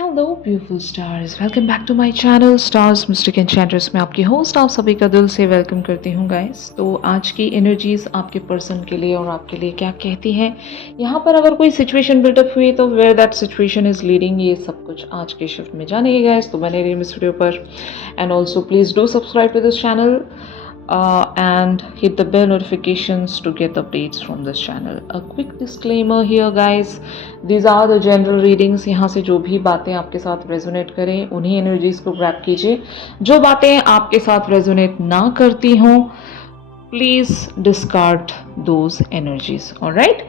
Hello beautiful stars, welcome back to my channel Stars Mystic Enchantress में आपकी host आप सभी का दिल से वेलकम करती हूँ गाइस। तो आज की एनर्जीज आपके पर्सन के लिए और आपके लिए क्या कहती हैं, यहाँ पर अगर कोई सिचुएशन बिल्डअप हुई तो where that situation is leading, ये सब कुछ आज के शिफ्ट में जानेंगे गाइस। तो बने रहिए इस वीडियो पर and also please do subscribe to this channel and hit the bell notifications to get updates from this channel. A quick disclaimer here guys, these are the general readings. यहाँ से जो भी बातें आपके साथ रेजोनेट करें उन्हीं एनर्जीज को ग्रैब कीजिए। जो बातें आपके साथ रेजोनेट ना करती हों please discard those energies. Alright,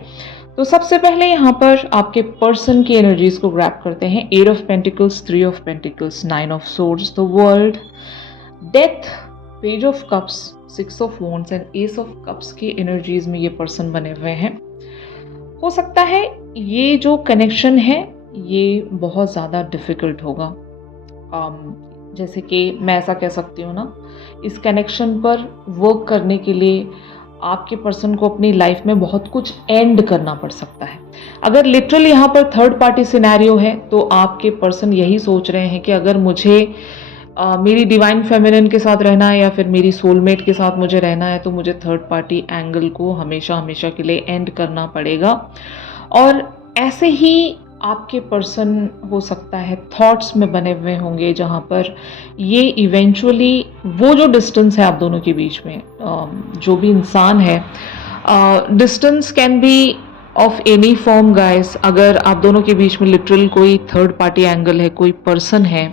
तो सबसे पहले यहाँ पर आपके पर्सन की एनर्जीज को ग्रैब करते हैं। 8 of pentacles, 3 of pentacles, 9 of swords, the world, death, page of cups, 6 of wands and S of cups की एनर्जीज में ये पर्सन बने हुए हैं। हो सकता है ये जो कनेक्शन है ये बहुत ज़्यादा डिफिकल्ट होगा। जैसे कि मैं ऐसा कह सकती हूँ ना, इस कनेक्शन पर वर्क करने के लिए आपके पर्सन को अपनी लाइफ में बहुत कुछ एंड करना पड़ सकता है। अगर लिटरली यहाँ पर थर्ड पार्टी सिनेरियो है तो आपके पर्सन यही सोच रहे हैं कि अगर मुझे मेरी डिवाइन फेमिनिन के साथ रहना है या फिर मेरी सोलमेट के साथ मुझे रहना है तो मुझे थर्ड पार्टी एंगल को हमेशा हमेशा के लिए एंड करना पड़ेगा। और ऐसे ही आपके पर्सन हो सकता है थॉट्स में बने हुए होंगे जहाँ पर ये इवेंचुअली वो जो डिस्टेंस है आप दोनों के बीच में, जो भी इंसान है, distance can be of any form guys. अगर आप दोनों के बीच में लिटरल कोई थर्ड पार्टी एंगल है, कोई पर्सन है,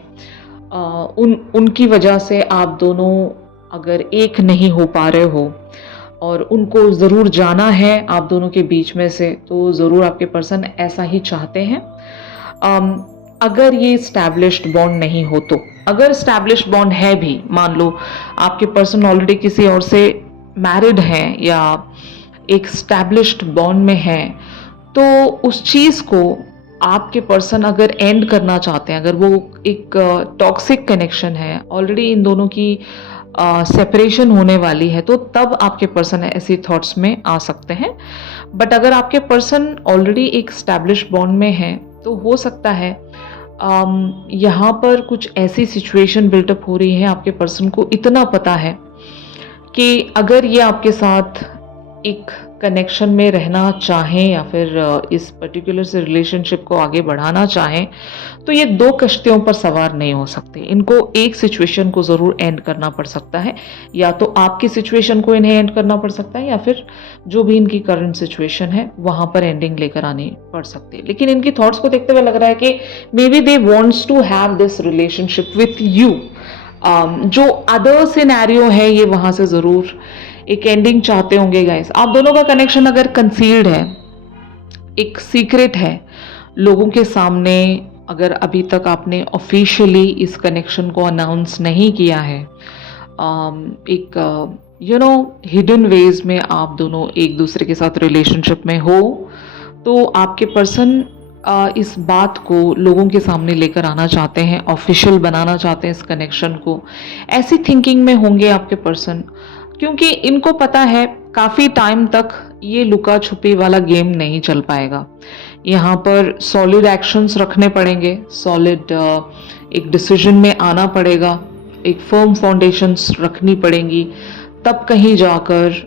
उनकी वजह से आप दोनों अगर एक नहीं हो पा रहे हो और उनको ज़रूर जाना है आप दोनों के बीच में से, तो ज़रूर आपके पर्सन ऐसा ही चाहते हैं। अगर ये स्टैब्लिश्ड बॉन्ड नहीं हो तो, अगर स्टैब्लिश्ड बॉन्ड है भी, मान लो आपके पर्सन ऑलरेडी किसी और से मैरिड हैं या एक स्टैब्लिश्ड बॉन्ड में हैं, तो उस चीज़ को आपके पर्सन अगर एंड करना चाहते हैं, अगर वो एक टॉक्सिक कनेक्शन है, ऑलरेडी इन दोनों की सेपरेशन होने वाली है, तो तब आपके पर्सन ऐसी थॉट्स में आ सकते हैं। बट अगर आपके पर्सन ऑलरेडी एक स्टैब्लिश बॉन्ड में है तो हो सकता है यहाँ पर कुछ ऐसी सिचुएशन बिल्टअप हो रही है, आपके पर्सन को इतना पता है कि अगर ये आपके साथ एक कनेक्शन में रहना चाहें या फिर इस पर्टिकुलर से रिलेशनशिप को आगे बढ़ाना चाहें तो ये दो कश्तियों पर सवार नहीं हो सकते। इनको एक सिचुएशन को ज़रूर एंड करना पड़ सकता है, या तो आपकी सिचुएशन को इन्हें एंड करना पड़ सकता है या फिर जो भी इनकी करंट सिचुएशन है वहाँ पर एंडिंग लेकर आनी पड़ सकती है। लेकिन इनकी थॉट्स को देखते हुए लग रहा है कि maybe they wants to have this relationship with you. जो अदर सिनेरियो है ये वहाँ से ज़रूर एक एंडिंग चाहते होंगे गाइस। आप दोनों का कनेक्शन अगर कंसील्ड है, एक सीक्रेट है लोगों के सामने, अगर अभी तक आपने ऑफिशियली इस कनेक्शन को अनाउंस नहीं किया है, एक हिडन वेज में आप दोनों एक दूसरे के साथ रिलेशनशिप में हो, तो आपके पर्सन इस बात को लोगों के सामने लेकर आना चाहते हैं, ऑफिशियल बनाना चाहते हैं इस कनेक्शन को। ऐसी थिंकिंग में होंगे आपके पर्सन, क्योंकि इनको पता है काफ़ी टाइम तक ये लुका छुपी वाला गेम नहीं चल पाएगा। यहाँ पर सॉलिड एक्शंस रखने पड़ेंगे, सॉलिड एक डिसीजन में आना पड़ेगा, एक फर्म फाउंडेशंस रखनी पड़ेंगी, तब कहीं जाकर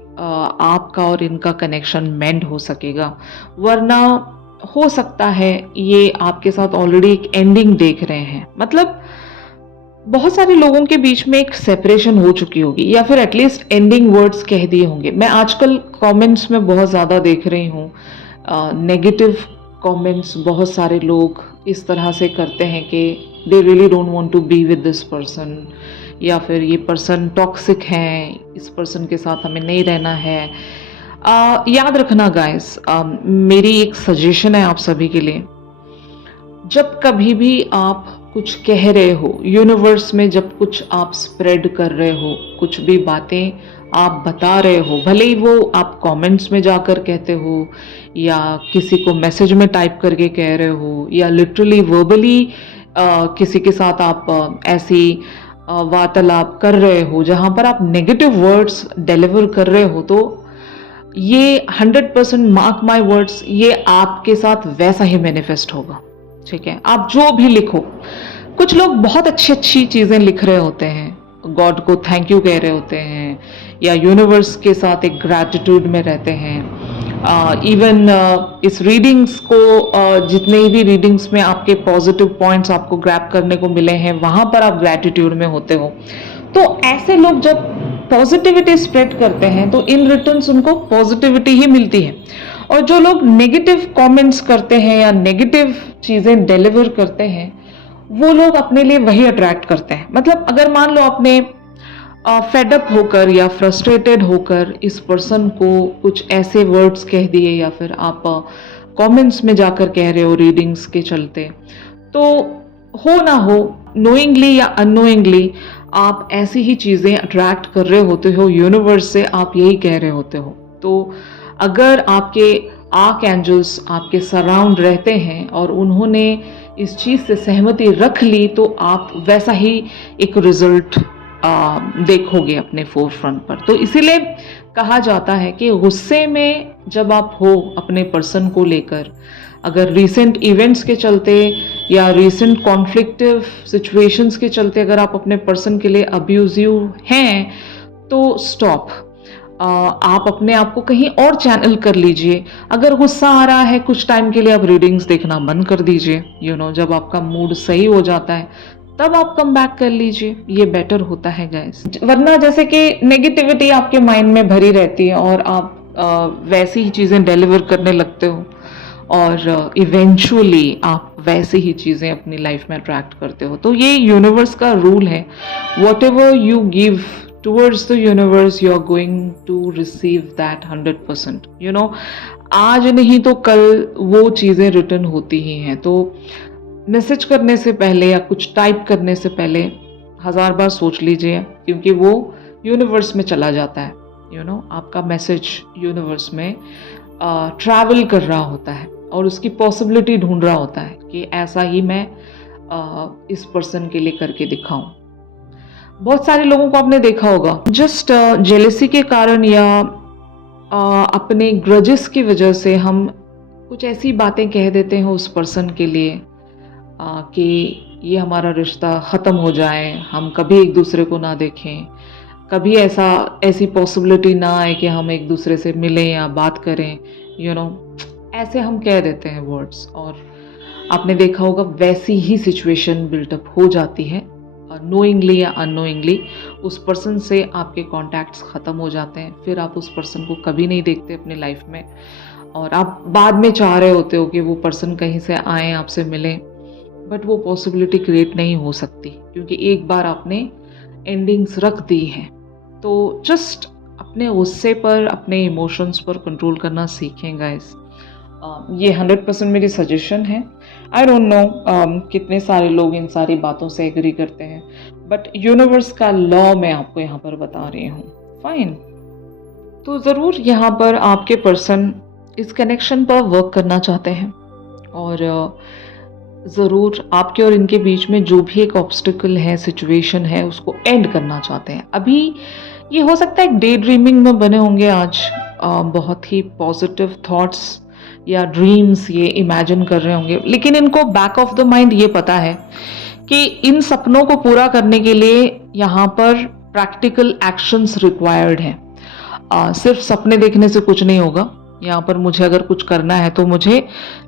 आपका और इनका कनेक्शन मेंड हो सकेगा। वरना हो सकता है ये आपके साथ ऑलरेडी एक एंडिंग देख रहे हैं, मतलब बहुत सारे लोगों के बीच में एक सेपरेशन हो चुकी होगी या फिर एटलीस्ट एंडिंग वर्ड्स कह दिए होंगे। मैं आजकल कमेंट्स में बहुत ज़्यादा देख रही हूँ नेगेटिव कमेंट्स। बहुत सारे लोग इस तरह से करते हैं कि they really don't want to be with this person, या फिर ये पर्सन टॉक्सिक हैं, इस पर्सन के साथ हमें नहीं रहना है। याद रखना गाइस, मेरी एक सजेशन है आप सभी के लिए, जब कभी भी आप कुछ कह रहे हो यूनिवर्स में, जब कुछ आप स्प्रेड कर रहे हो, कुछ भी बातें आप बता रहे हो, भले ही वो आप कमेंट्स में जाकर कहते हो या किसी को मैसेज में टाइप करके कह रहे हो या लिटरली वर्बली किसी के साथ आप ऐसी वार्तालाप कर रहे हो जहाँ पर आप नेगेटिव वर्ड्स डिलीवर कर रहे हो, तो ये 100% मार्क माई वर्ड्स, ये आपके साथ वैसा ही मैनिफेस्ट होगा। ठीक है, आप जो भी लिखो, कुछ लोग बहुत अच्छी अच्छी चीज़ें लिख रहे होते हैं, गॉड को थैंक यू कह रहे होते हैं, या यूनिवर्स के साथ एक ग्रैटिट्यूड में रहते हैं। इवन इस रीडिंग्स को जितने भी रीडिंग्स में आपके पॉजिटिव पॉइंट्स आपको ग्रैब करने को मिले हैं, वहाँ पर आप ग्रैटिट्यूड में होते हो। तो ऐसे लोग जब पॉजिटिविटी स्प्रेड करते हैं तो इन रिटर्न्स उनको पॉजिटिविटी ही मिलती है। और जो लोग नेगेटिव कमेंट्स करते हैं या नेगेटिव चीज़ें डिलीवर करते हैं, वो लोग अपने लिए वही अट्रैक्ट करते हैं। मतलब अगर मान लो आपने फेडअप होकर या फ्रस्ट्रेटेड होकर इस पर्सन को कुछ ऐसे वर्ड्स कह दिए, या फिर आप कमेंट्स में जाकर कह रहे हो रीडिंग्स के चलते, तो हो ना हो, नोइंगली या अननोइंगली आप ऐसी ही चीज़ें अट्रैक्ट कर रहे होते हो यूनिवर्स से, आप यही कह रहे होते हो। तो अगर आपके आर्क एंजल्स आपके सराउंड रहते हैं और उन्होंने इस चीज़ से सहमति रख ली, तो आप वैसा ही एक रिजल्ट देखोगे अपने फोरफ्रंट पर। तो इसीलिए कहा जाता है कि गुस्से में जब आप हो अपने पर्सन को लेकर, अगर रीसेंट इवेंट्स के चलते या रीसेंट कॉन्फ्लिक्टिव सिचुएशंस के चलते अगर आप अपने पर्सन के लिए अब्यूजिव हैं, तो स्टॉप। आप अपने आप को कहीं और चैनल कर लीजिए। अगर गुस्सा आ रहा है, कुछ टाइम के लिए आप रीडिंग्स देखना बंद कर दीजिए। जब आपका मूड सही हो जाता है तब आप कम बैक कर लीजिए, ये बेटर होता है गाइस। वरना जैसे कि नेगेटिविटी आपके माइंड में भरी रहती है और आप वैसी ही चीज़ें डिलीवर करने लगते हो, और इवेंचुअली आप वैसे ही चीज़ें अपनी लाइफ में अट्रैक्ट करते हो। तो ये यूनिवर्स का रूल है, what ever you give towards the universe you are going to receive that 100%। आज नहीं तो कल वो चीज़ें रिटर्न होती ही हैं। तो मैसेज करने से पहले या कुछ टाइप करने से पहले 1000 बार सोच लीजिए, क्योंकि वो यूनिवर्स में चला जाता है। आपका मैसेज यूनिवर्स में ट्रैवल कर रहा होता है और उसकी पॉसिबिलिटी ढूंढ रहा होता है कि ऐसा ही मैं इस पर्सन के लिए करके दिखाऊं। बहुत सारे लोगों को आपने देखा होगा, जस्ट जेलेसी के कारण या अपने ग्रजेस की वजह से हम कुछ ऐसी बातें कह देते हैं उस पर्सन के लिए कि ये हमारा रिश्ता ख़त्म हो जाए, हम कभी एक दूसरे को ना देखें, कभी ऐसी पॉसिबिलिटी ना आए कि हम एक दूसरे से मिलें या बात करें। ऐसे हम कह देते हैं वर्ड्स, और आपने देखा होगा वैसी ही सिचुएशन बिल्टअप हो जाती है। नोइंगली या अननोइंगली उस पर्सन से आपके कॉन्टैक्ट्स ख़त्म हो जाते हैं, फिर आप उस पर्सन को कभी नहीं देखते अपनी लाइफ में, और आप बाद में चाह रहे होते हो कि वो पर्सन कहीं से आए, आपसे मिलें, बट वो पॉसिबिलिटी क्रिएट नहीं हो सकती, क्योंकि एक बार आपने एंडिंग्स रख दी हैं। तो जस्ट अपने गुस्से पर, अपने इमोशंस पर कंट्रोल करना सीखें गाइस। ये 100% मेरी सजेशन है। आई डोंट नो कितने सारे लोग इन सारी बातों से एग्री करते हैं, बट यूनिवर्स का लॉ मैं आपको यहाँ पर बता रही हूँ। फाइन, तो ज़रूर यहाँ पर आपके पर्सन इस कनेक्शन पर वर्क करना चाहते हैं, और ज़रूर आपके और इनके बीच में जो भी एक ऑब्स्टिकल है, सिचुएशन है, उसको एंड करना चाहते हैं। अभी ये हो सकता है एक डे ड्रीमिंग में बने होंगे आज, बहुत ही पॉजिटिव थॉट्स या ड्रीम्स ये इमेजिन कर रहे होंगे, लेकिन इनको बैक ऑफ द माइंड ये पता है कि इन सपनों को पूरा करने के लिए यहाँ पर प्रैक्टिकल एक्शंस रिक्वायर्ड हैं। सिर्फ सपने देखने से कुछ नहीं होगा। यहाँ पर मुझे अगर कुछ करना है तो मुझे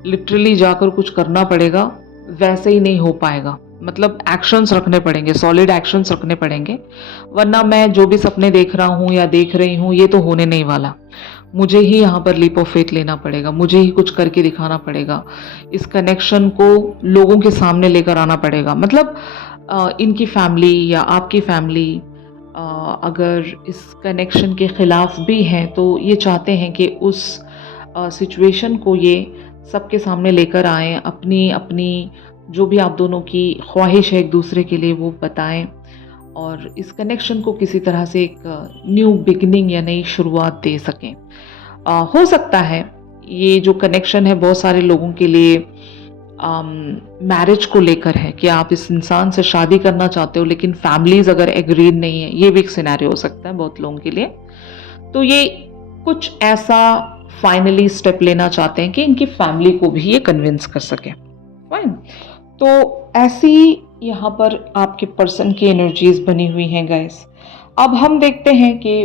लिटरली जाकर कुछ करना पड़ेगा, वैसे ही नहीं हो पाएगा। मतलब एक्शंस रखने पड़ेंगे, सॉलिड एक्शंस रखने पड़ेंगे, वरना मैं जो भी सपने देख रहा हूँ या देख रही हूँ ये तो होने नहीं वाला। मुझे ही यहाँ पर लीप ऑफ फेथ लेना पड़ेगा, मुझे ही कुछ करके दिखाना पड़ेगा, इस कनेक्शन को लोगों के सामने लेकर आना पड़ेगा। मतलब इनकी फैमिली या आपकी फैमिली अगर इस कनेक्शन के ख़िलाफ़ भी हैं तो ये चाहते हैं कि उस सिचुएशन को ये सबके सामने लेकर आएँ, अपनी अपनी जो भी आप दोनों की ख्वाहिश है एक दूसरे के लिए वो बताएं, और इस कनेक्शन को किसी तरह से एक न्यू बिगिनिंग या नई शुरुआत दे सकें। हो सकता है ये जो कनेक्शन है बहुत सारे लोगों के लिए मैरिज को लेकर है, कि आप इस इंसान से शादी करना चाहते हो लेकिन फैमिलीज अगर एग्रीड नहीं है, ये भी एक सिनेरियो हो सकता है बहुत लोगों के लिए। तो ये कुछ ऐसा फाइनली स्टेप लेना चाहते हैं कि इनकी फैमिली को भी ये कन्विंस कर सके। फाइन। तो ऐसी यहाँ पर आपके पर्सन की एनर्जीज बनी हुई हैं गाइस। अब हम देखते हैं कि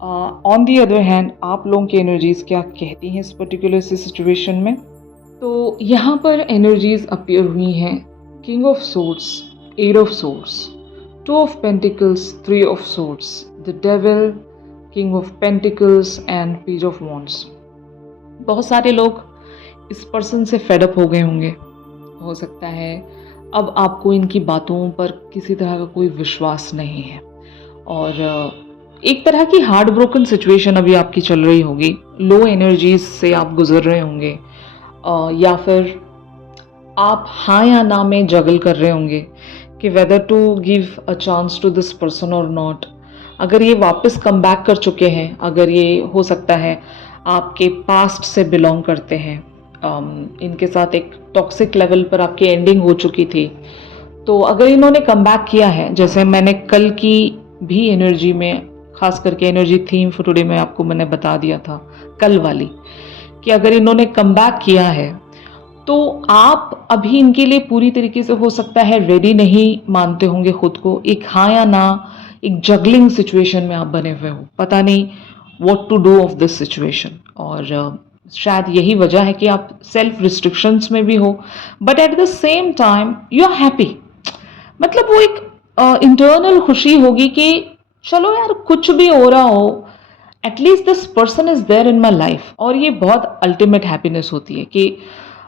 ऑन दी अदर हैंड आप लोगों की एनर्जीज क्या कहती हैं इस पर्टिकुलर सिचुएशन में। तो यहाँ पर एनर्जीज अपीयर हुई हैं king of swords, eight of swords, two of pentacles, three of swords, the devil, king of pentacles and page of wands. बहुत सारे लोग इस पर्सन से फेडअप हो गए होंगे, हो सकता है अब आपको इनकी बातों पर किसी तरह का कोई विश्वास नहीं है और एक तरह की हार्ट ब्रोकन सिचुएशन अभी आपकी चल रही होगी। लो एनर्जीज से आप गुजर रहे होंगे या फिर आप हाँ या ना में जगल कर रहे होंगे कि whether to give a chance to this person और नॉट। अगर ये वापस कम बैक कर चुके हैं, अगर ये हो सकता है आपके पास्ट से बिलोंग करते हैं, इनके साथ एक टॉक्सिक लेवल पर आपकी एंडिंग हो चुकी थी, तो अगर इन्होंने कम बैक किया है, जैसे मैंने कल की भी एनर्जी में, खास करके एनर्जी थीम फॉर टुडे में आपको मैंने बता दिया था कल वाली, कि अगर इन्होंने कम बैक किया है तो आप अभी इनके लिए पूरी तरीके से हो सकता है रेडी नहीं मानते होंगे खुद को। एक हाँ या ना, एक जगलिंग सिचुएशन में आप बने हुए हो, पता नहीं what to do of this situation. और शायद यही वजह है कि आप सेल्फ रिस्ट्रिक्शंस में भी हो, but at the same time you are happy. मतलब वो एक इंटरनल खुशी होगी कि चलो यार कुछ भी हो रहा हो, at least this person is there in my life. और ये बहुत अल्टीमेट हैप्पीनेस होती है कि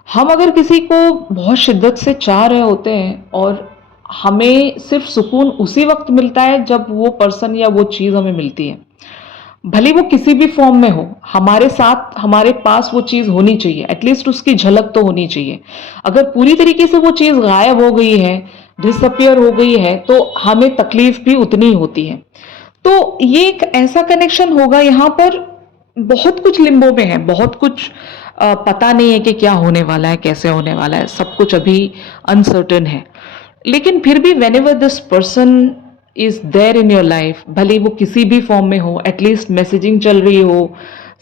हम अगर किसी को बहुत शिद्दत से चाह रहे होते हैं और हमें सिर्फ सुकून उसी वक्त मिलता है जब वो पर्सन या वो चीज़ हमें मिलती है, भले वो किसी भी फॉर्म में हो, हमारे साथ हमारे पास वो चीज़ होनी चाहिए, एटलीस्ट उसकी झलक तो होनी चाहिए। अगर पूरी तरीके से वो चीज़ गायब हो गई है, डिसअपियर हो गई है, तो हमें तकलीफ भी उतनी ही होती है। तो ये एक ऐसा कनेक्शन होगा, यहाँ पर बहुत कुछ लिम्बो में है, बहुत कुछ पता नहीं है कि क्या होने वाला है, कैसे होने वाला है, सब कुछ अभी अनसर्टेन है। लेकिन फिर भी whenever this person is there in your life, भले वो किसी भी फॉर्म में हो, एटलीस्ट मैसेजिंग चल रही हो,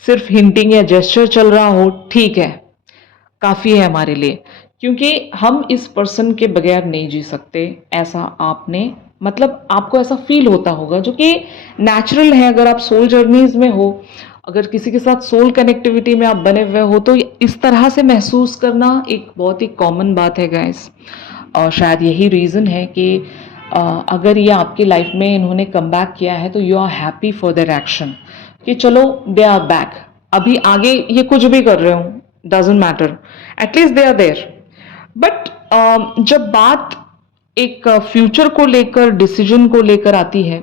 सिर्फ हिंटिंग या जेस्चर चल रहा हो, ठीक है, काफ़ी है हमारे लिए, क्योंकि हम इस पर्सन के बगैर नहीं जी सकते। ऐसा आपने, मतलब आपको ऐसा फील होता होगा, जो कि नेचुरल है। अगर आप सोल जर्नीज में हो, अगर किसी के साथ सोल कनेक्टिविटी में आप बने हुए हो, तो इस तरह से महसूस करना एक बहुत ही कॉमन बात है गाइस। और शायद यही रीज़न है कि अगर ये आपकी लाइफ में इन्होंने कम बैक किया है, तो you are happy for their action, कि चलो दे आर बैक। अभी आगे ये कुछ भी कर रहे हो, doesn't matter, at least they are there. But जब बात एक फ्यूचर को लेकर, डिसीजन को लेकर आती है,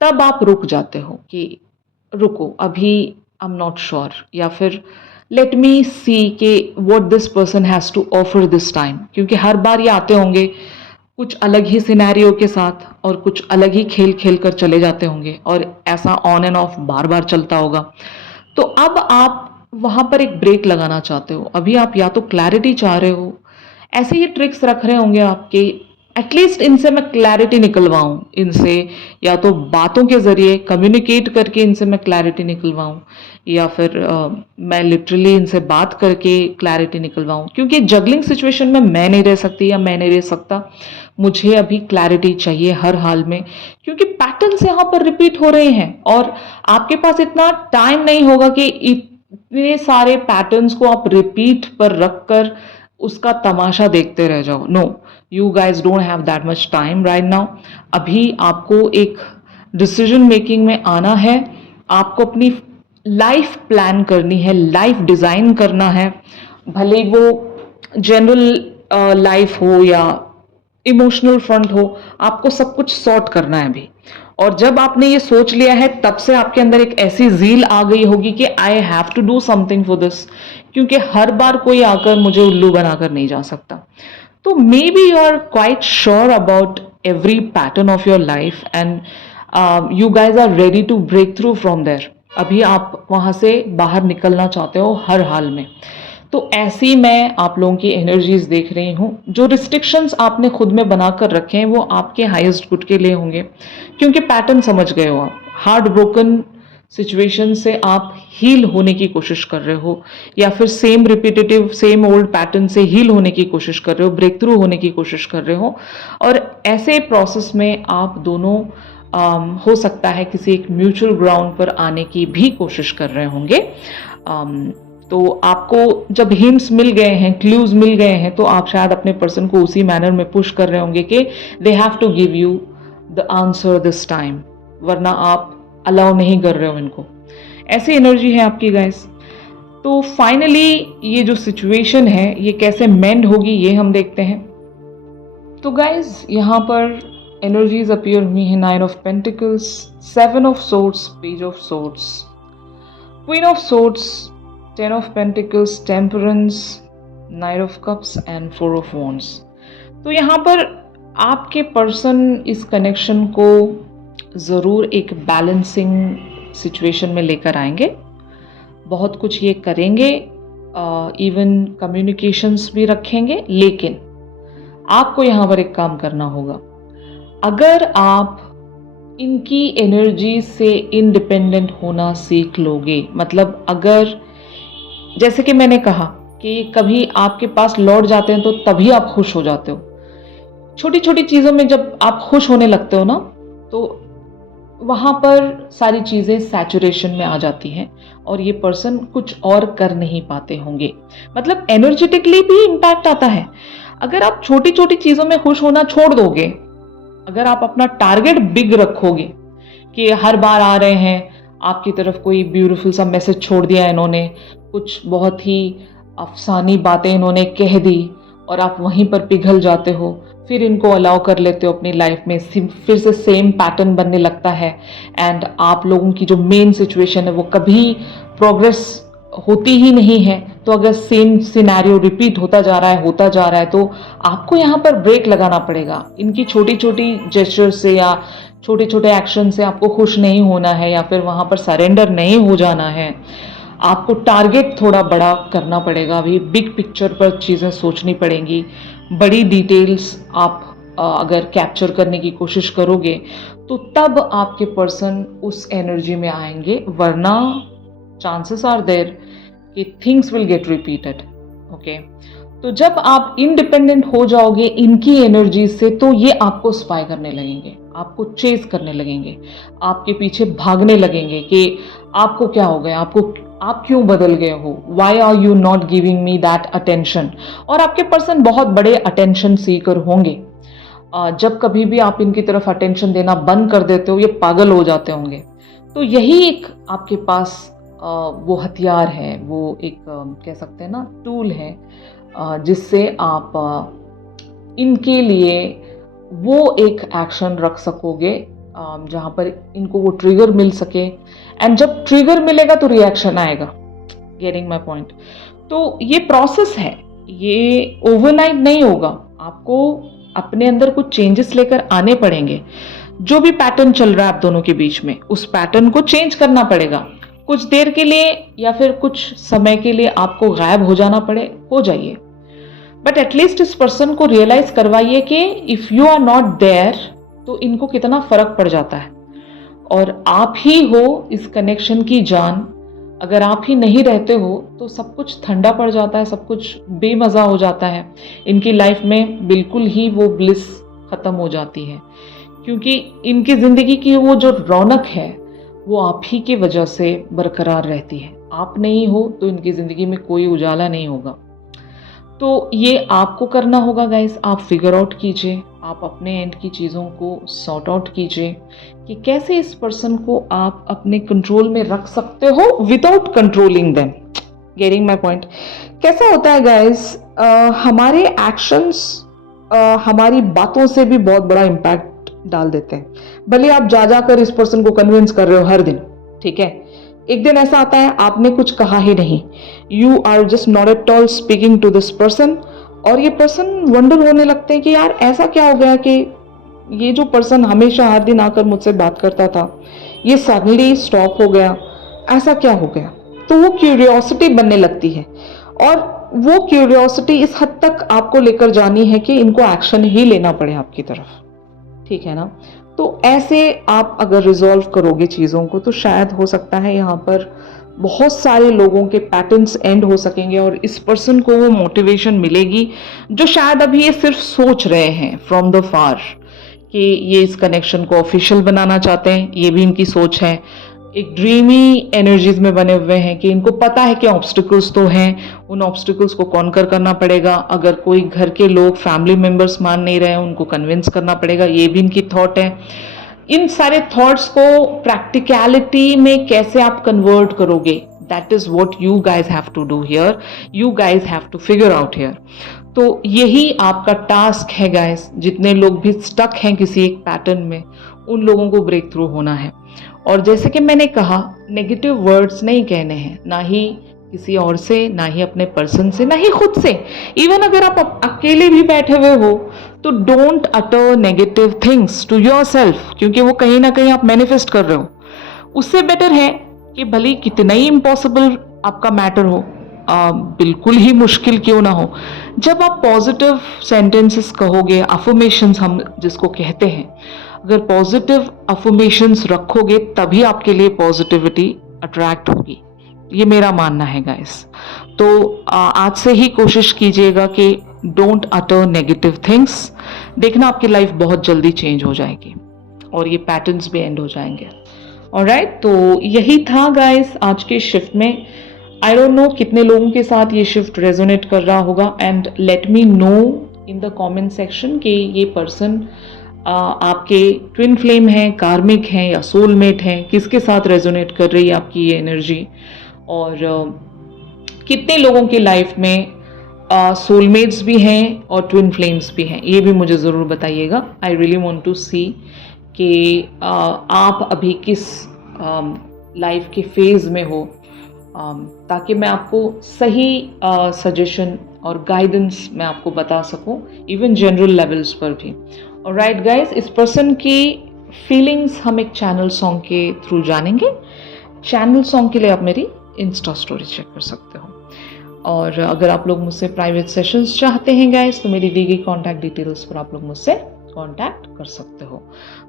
तब आप रुक जाते हो कि रुको, अभी आई एम नॉट श्योर, या फिर लेट मी सी कि what this person has to offer this time. क्योंकि हर बार ये आते होंगे कुछ अलग ही सिनेरियो के साथ और कुछ अलग ही खेल खेल कर चले जाते होंगे, और ऐसा ऑन एंड ऑफ बार बार चलता होगा। तो अब आप वहाँ पर एक ब्रेक लगाना चाहते हो। अभी आप या तो क्लैरिटी चाह रहे हो, ऐसे ही ट्रिक्स रख रहे होंगे आपके, एटलीस्ट इनसे मैं क्लैरिटी निकलवाऊं, इनसे या तो बातों के ज़रिए कम्युनिकेट करके इनसे मैं क्लैरिटी निकलवाऊं, या फिर मैं लिटरली इनसे बात करके क्लैरिटी निकलवाऊं। क्योंकि जगलिंग सिचुएशन में मैं नहीं रह सकती या मैं नहीं रह सकता, मुझे अभी क्लैरिटी चाहिए हर हाल में, क्योंकि पैटर्न्स यहाँ पर रिपीट हो रहे हैं और आपके पास इतना टाइम नहीं होगा कि इतने सारे पैटर्न्स को आप रिपीट पर रखकर उसका तमाशा देखते रह जाओ। No, you guys don't have that much time right now. अभी आपको एक डिसीजन मेकिंग में आना है, आपको अपनी लाइफ प्लान करनी है, लाइफ डिज़ाइन करना है, भले वो जनरल लाइफ हो या इमोशनल फ्रंट हो, आपको सब कुछ सॉर्ट करना है अभी। और जब आपने ये सोच लिया है, तब से आपके अंदर एक ऐसी ज़ील आ गई होगी कि I have to do something for this, क्योंकि हर बार कोई आकर मुझे उल्लू बनाकर नहीं जा सकता। तो maybe you are quite sure about every pattern of your life and you guys are ready to break through from there. अभी आप वहाँ से बाहर निकलना चाहते हो हर हाल में। तो ऐसी मैं आप लोगों की एनर्जीज देख रही हूँ। जो रिस्ट्रिक्शंस आपने खुद में बनाकर रखे हैं वो आपके हाईएस्ट गुड के लिए होंगे, क्योंकि पैटर्न समझ गए हो आप। हार्ट ब्रोकन सिचुएशन से आप हील होने की कोशिश कर रहे हो, या फिर same repetitive same old pattern से हील होने की कोशिश कर रहे हो, ब्रेक थ्रू होने की कोशिश कर रहे हो। और ऐसे प्रोसेस में आप दोनों हो सकता है किसी एक म्यूचुअल ग्राउंड पर आने की भी कोशिश कर रहे होंगे। तो आपको जब हिंट्स मिल गए हैं, क्लूज मिल गए हैं, तो आप शायद अपने पर्सन को उसी मैनर में पुश कर रहे होंगे कि they have to give you the answer this time, वरना आप अलाउ नहीं कर रहे हो इनको। ऐसी एनर्जी है आपकी गाइस। तो फाइनली ये जो सिचुएशन है ये कैसे मेंड होगी ये हम देखते हैं। तो गाइस यहाँ पर एनर्जीज अपीयर हुई हैं 9 of pentacles, 7 of swords, page of swords, queen of swords, 10 of pentacles, temperance, 9 of cups and 4 of wands. तो यहाँ पर आपके पर्सन इस कनेक्शन को ज़रूर एक बैलेंसिंग सिचुएशन में लेकर आएंगे। बहुत कुछ ये करेंगे, इवन कम्युनिकेशंस भी रखेंगे, लेकिन आपको यहाँ पर एक काम करना होगा। अगर आप इनकी एनर्जी से इंडिपेंडेंट होना सीख लोगे, मतलब अगर जैसे कि मैंने कहा कि कभी आपके पास लौट जाते हैं तो तभी आप खुश हो जाते हो। छोटी छोटी चीज़ों में जब आप खुश होने लगते हो ना, तो वहाँ पर सारी चीज़ें सैचुरेशन में आ जाती हैं और ये पर्सन कुछ और कर नहीं पाते होंगे। मतलब एनर्जेटिकली भी इम्पैक्ट आता है। अगर आप छोटी छोटी चीज़ों में खुश होना छोड़ दोगे, अगर आप अपना टारगेट बिग रखोगे कि हर बार आ रहे हैं आपकी तरफ कोई ब्यूटीफुल सा मैसेज छोड़ दिया इन्होंने, कुछ बहुत ही अफसानी बातें इन्होंने कह दी और आप वहीं पर पिघल जाते हो, फिर इनको अलाउ कर लेते हो अपनी लाइफ में, फिर से सेम पैटर्न बनने लगता है एंड आप लोगों की जो मेन सिचुएशन है वो कभी प्रोग्रेस होती ही नहीं है। तो अगर सेम सिनेरियो रिपीट होता जा रहा है तो आपको यहाँ पर ब्रेक लगाना पड़ेगा। इनकी छोटी छोटी जेस्चर से या छोटे छोटे एक्शन से आपको खुश नहीं होना है या फिर वहाँ पर सरेंडर नहीं हो जाना है। आपको टारगेट थोड़ा बड़ा करना पड़ेगा, अभी बिग पिक्चर पर चीज़ें सोचनी पड़ेंगी। बड़ी डिटेल्स आप अगर कैप्चर करने की कोशिश करोगे तो तब आपके पर्सन उस एनर्जी में आएंगे, वरना चांसेस आर देयर कि things will get repeated. Okay, तो जब आप इंडिपेंडेंट हो जाओगे इनकी एनर्जी से, तो ये आपको स्पाई करने लगेंगे, आपको चेस करने लगेंगे, आपके पीछे भागने लगेंगे कि आपको क्या हो गया, आप क्यों बदल गए हो, why are you not giving me that attention. और आपके पर्सन बहुत बड़े अटेंशन सीकर होंगे। जब कभी भी आप इनकी तरफ अटेंशन देना बंद कर देते हो ये पागल हो जाते होंगे। तो यही एक आपके पास वो हथियार है, वो एक कह सकते हैं ना टूल है, जिससे आप इनके लिए वो एक एक्शन रख सकोगे जहाँ पर इनको वो ट्रिगर मिल सके। एंड जब ट्रिगर मिलेगा तो रिएक्शन आएगा। Getting my point. तो ये प्रोसेस है, ये ओवरनाइट नहीं होगा। आपको अपने अंदर कुछ चेंजेस लेकर आने पड़ेंगे। जो भी पैटर्न चल रहा है आप दोनों के बीच में, उस पैटर्न को चेंज करना पड़ेगा। कुछ देर के लिए या फिर कुछ समय के लिए आपको गायब हो जाना पड़े, हो जाइए, बट एटलीस्ट इस पर्सन को रियलाइज करवाइए कि if you are not there तो इनको कितना फर्क पड़ जाता है। और आप ही हो इस कनेक्शन की जान। अगर आप ही नहीं रहते हो तो सब कुछ ठंडा पड़ जाता है, सब कुछ बेमज़ा हो जाता है। इनकी लाइफ में बिल्कुल ही वो ब्लिस ख़त्म हो जाती है, क्योंकि इनकी ज़िंदगी की वो जो रौनक है वो आप ही की वजह से बरकरार रहती है। आप नहीं हो तो इनकी ज़िंदगी में कोई उजाला नहीं होगा। तो ये आपको करना होगा गाइस। आप फिगर आउट कीजिए, आप अपने एंड की चीज़ों को सॉर्ट आउट कीजिए कि कैसे इस पर्सन को आप अपने कंट्रोल में रख सकते हो without controlling them. Getting my point. कैसा होता है गाइस, हमारे एक्शंस हमारी बातों से भी बहुत बड़ा इम्पैक्ट डाल देते हैं। भले आप जा जाकर इस पर्सन को कन्विंस कर रहे हो हर दिन, ठीक है, एक दिन ऐसा आता है आपने कुछ कहा ही नहीं, you are just not at all speaking to this person, और ये पर्सन वंडर होने लगते हैं कि यार ऐसा क्या हो गया कि ये जो पर्सन हमेशा हर दिन आकर मुझसे बात करता था ये सडनली स्टॉप हो गया, ऐसा क्या हो गया। तो वो क्यूरियोसिटी बनने लगती है, और वो क्यूरियोसिटी इस हद तक आपको लेकर जानी है कि इनको एक्शन ही लेना पड़े आपकी तरफ, ठीक है ना। तो ऐसे आप अगर रिजॉल्व करोगे चीज़ों को तो शायद हो सकता है यहाँ पर बहुत सारे लोगों के पैटर्न्स एंड हो सकेंगे और इस पर्सन को वो मोटिवेशन मिलेगी जो शायद अभी ये सिर्फ सोच रहे हैं फ्रॉम द फार कि ये इस कनेक्शन को ऑफिशियल बनाना चाहते हैं। ये भी इनकी सोच है, एक ड्रीमी एनर्जीज में बने हुए हैं कि इनको पता है कि ऑब्स्टिकल्स तो हैं, उन ऑब्स्टिकल्स को कॉन्कर करना पड़ेगा। अगर कोई घर के लोग फैमिली मेंबर्स मान नहीं रहे हैं उनको कन्विंस करना पड़ेगा, ये भी इनकी थॉट है। इन सारे थॉट्स को प्रैक्टिकलिटी में कैसे आप कन्वर्ट करोगे, that is what you guys have to do here, you guys have to figure out here. तो यही आपका टास्क है गाइज। जितने लोग भी स्टक हैं किसी एक पैटर्न में, उन लोगों को ब्रेक थ्रू होना है। और जैसे कि मैंने कहा, नेगेटिव वर्ड्स नहीं कहने हैं, ना ही किसी और से, ना ही अपने पर्सन से, ना ही खुद से। इवन अगर आप अकेले भी बैठे हुए हो तो don't utter negative things to yourself, क्योंकि वो कहीं ना कहीं आप मैनिफेस्ट कर रहे हो। उससे बेटर है कि भले कितना ही इम्पॉसिबल आपका मैटर हो, बिल्कुल ही मुश्किल क्यों ना हो, जब आप पॉजिटिव सेंटेंसेस कहोगे, अफर्मेशंस हम जिसको कहते हैं, अगर पॉजिटिव अफर्मेशंस रखोगे तभी आपके लिए पॉजिटिविटी अट्रैक्ट होगी। ये मेरा मानना है गाइस। तो आज से ही कोशिश कीजिएगा कि डोंट अटर नेगेटिव थिंग्स। देखना आपकी लाइफ बहुत जल्दी चेंज हो जाएगी और ये पैटर्न्स भी एंड हो जाएंगे। ऑलराइट, तो यही था गाइस आज के शिफ्ट में। आई डोंट नो कितने लोगों के साथ ये शिफ्ट रेजोनेट कर रहा होगा, and let me know in the comment section कि ये पर्सन आपके ट्विन फ्लेम है, कार्मिक है या सोलमेट है, किसके साथ रेजोनेट कर रही है आपकी ये एनर्जी। और कितने लोगों की लाइफ में सोलमेट्स भी हैं और ट्विन फ्लेम्स भी हैं, ये भी मुझे ज़रूर बताइएगा। आई रियली वांट टू सी कि आप अभी किस लाइफ के फेज़ में हो, ताकि मैं आपको सही सजेशन और गाइडेंस मैं आपको बता सकूं, इवन जनरल लेवल्स पर भी। ऑलराइट गाइस, इस पर्सन की फीलिंग्स हम एक चैनल सॉन्ग के थ्रू जानेंगे। चैनल सॉन्ग के लिए आप मेरी इंस्टा स्टोरी चेक कर सकते हो। और अगर आप लोग मुझसे प्राइवेट सेशंस चाहते हैं गाइस, तो मेरी दी गई कॉन्टैक्ट डिटेल्स पर आप लोग मुझसे कांटेक्ट कर सकते हो।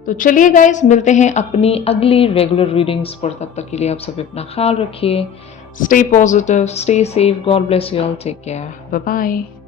तो चलिए गाइस, मिलते हैं अपनी अगली रेगुलर रीडिंग्स पर। तब तक के लिए आप सब अपना ख्याल रखिए। Stay positive, stay safe, God bless you all, take care, bye bye.